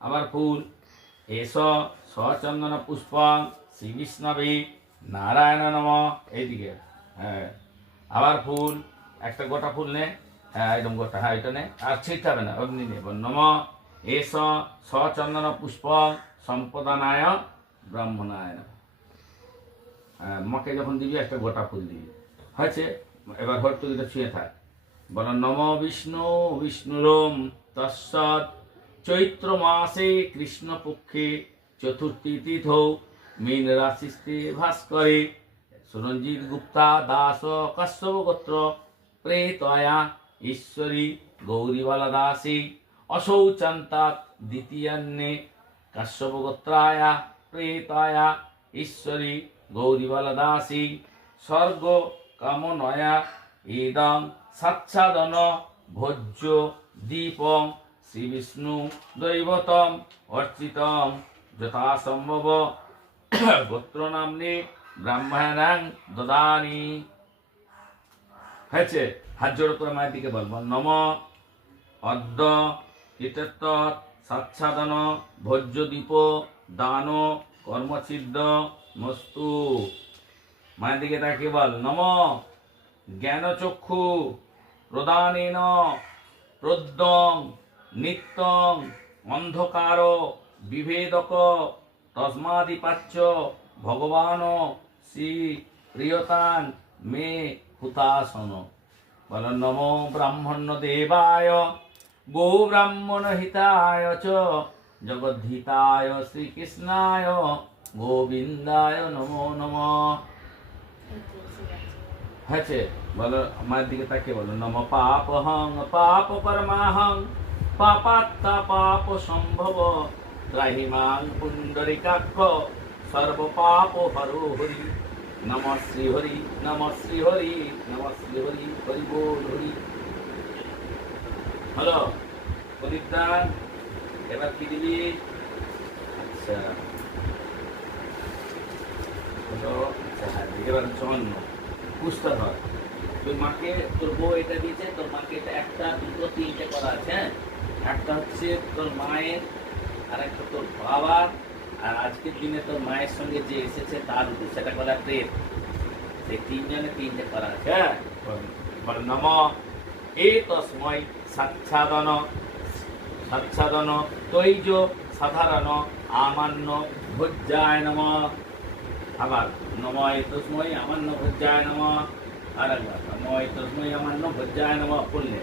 আবার ফুল এস সচন্দন পুষ্পং শ্রী বিষ্ণবে নারায়ণ নম। এইদিকে হ্যাঁ, আবার ফুল একটা গোটা ফুল নে, হ্যাঁ একদম গোটা, হ্যাঁ এটা নে, আর ছিটতে হবে না, অগ্নি নেব। নম এস সচন্দন পুষ্পং সম্পদানায় ব্রাহ্মণায় নমঃ। মাকে যখন দিবি একটা গোটা ফুল দিবি, হয়েছে। এবার হরতুলিটা ছুঁয়ে থাক, বলো নম বিষ্ণু বিষ্ণুরম তৎসৎ চৈত্র মাসে কৃষ্ণপক্ষে চতুর্থী তিথৌ মীন রাশিস্তে ভাস্করে সুরঞ্জিত গুপ্তা দাস কশ্যপ গোত্র প্রেতয়া ঈশ্বরী গৌরীবালা দাসী অসৌ চান্তাৎ দ্বিতীয়ান্নে কশ্যপ গোত্রায়া প্রেতয়া ঈশ্বরী গৌরীবালা দাসী স্বর্গ কামনয়া ইদং সাচ্ছাদন ভোজ্য দীপং শ্রী বিষ্ণু দৈবতম অর্চিতম যথাসম্ভব গোত্র নামনি ব্রাহ্মণাং দদানি। হয়েছে, হাত জোড় করে মায়ের দিকে বলবো নম অদ্য ইতত্ত সাচ্ছাদন ভোজ্য দীপ দান কর্মছিদ্দ মস্তু। মায়ের দিকে তাকিয়ে বল নম জ্ঞানচক্ষু প্রদানেন প্রদ্যং নিত্যং অন্ধকার বিভেদক তস্মাদিপাচ্য ভগবান শ্রী প্রিয়তান মে হুতাসন। বল নম ব্রাহ্মণ দেবায় গো ব্রাহ্মণ হিতায় চ জগদ্ধিতায় শ্রীকৃষ্ণায় গোবিন্দায় নমো নমঃ। হয়েছে, বলো আমার দিকে তাকে বলো নম পাপহং পাপ কর্মাহং পাপাত্তা পাপ সম্ভব ত্রাহিমাং পুণ্ডরিকাক্ষ সর্ব পাপ হরো হরি নম শ্রী হরি নম শ্রী হরি নম শ্রী হরি হরি বল হরি। হলো পরিত্রাণ। এবার কি দিবি? আচ্ছা হলো, আচ্ছা হ্যাঁ, এবার জন্ম বুঝতে হয়। তোর মাকে, তোর বউ এটা দিয়েছে, তোর মাকে এটা একটা দুটো তিনটে করা আছে। হ্যাঁ, একটা হচ্ছে তোর মায়ের, আর একটা তোর বাবার, আর আজকের দিনে তোর মায়ের সঙ্গে যে এসেছে তার সেটা করা প্রেম। সেই তিনজনে তিনটে করা আছে। হ্যাঁ, নম এ তস্মৈ সাচ্ছাদন সাচ্ছাদন তৈজ সাধারণ আমান্য ভোজ্যায় নমঃ। আবার নমঃ তস্মৈ আমান্য ভোজ্যায় নমঃ। আর একবার নমঃ তস্মৈ আমান্য ভোজ্যায় নমঃ বললে